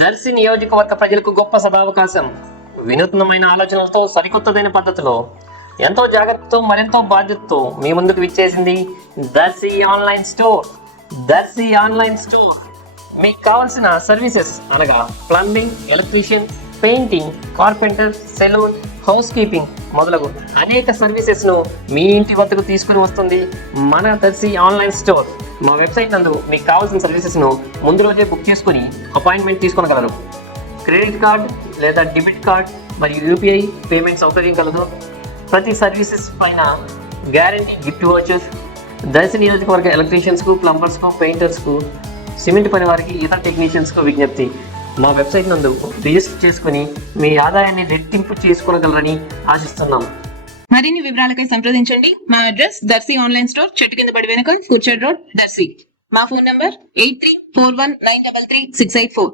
దర్శి నియోజకవర్గ ప్రజలకు గొప్ప సదావకాశం. వినూత్నమైన ఆలోచనలతో సరికొత్తదైన పద్ధతిలో ఎంతో జాగ్రత్తతో మరెంతో బాధ్యతతో మీ ముందుకు విచ్చేసింది Darshi online store. Darshi online store మీకు కావాల్సిన సర్వీసెస్ అనగా plumbing, electrician, painting, carpenter, salon, housekeeping మొదలగు అనేక సర్వీసెస్ ను మీ ఇంటి వద్దకు తీసుకుని వస్తుంది మన దర్శి ఆన్లైన్ స్టోర్. మా వెబ్సైట్ నందు మీకు కావాల్సిన సర్వీసెస్ ను ముందు రోజే బుక్ చేసుకుని అపాయింట్మెంట్ తీసుకొనగలరు. క్రెడిట్ కార్డ్ లేదా డెబిట్ కార్డ్ మరియు యూపీఐ పేమెంట్ సౌకర్యం కలదు. ప్రతి సర్వీసెస్ పైన గ్యారంటీ గిఫ్ట్ వోచర్స్. దర్శి నియోజకవర్గ ఎలక్ట్రీషియన్స్కు, ప్లంబర్స్కు, పెయింటర్స్కు, సిమెంట్ పని వారికి, ఇతర టెక్నీషియన్స్కు విజ్ఞప్తి, మా వెబ్సైట్ నందు రిజిస్టర్ చేసుకుని మీ ఆదాయాన్ని రెట్టింపు చేసుకోగలరని ఆశిస్తున్నాం. మరిన్ని వివరాలకై సంప్రదించండి. మా అడ్రస్ దర్శి ఆన్లైన్ స్టోర్, చెట్టు కింద పడి వెనుక, కూర్చేడ్ రోడ్, దర్శి. మా ఫోన్ నంబర్ 8341933684.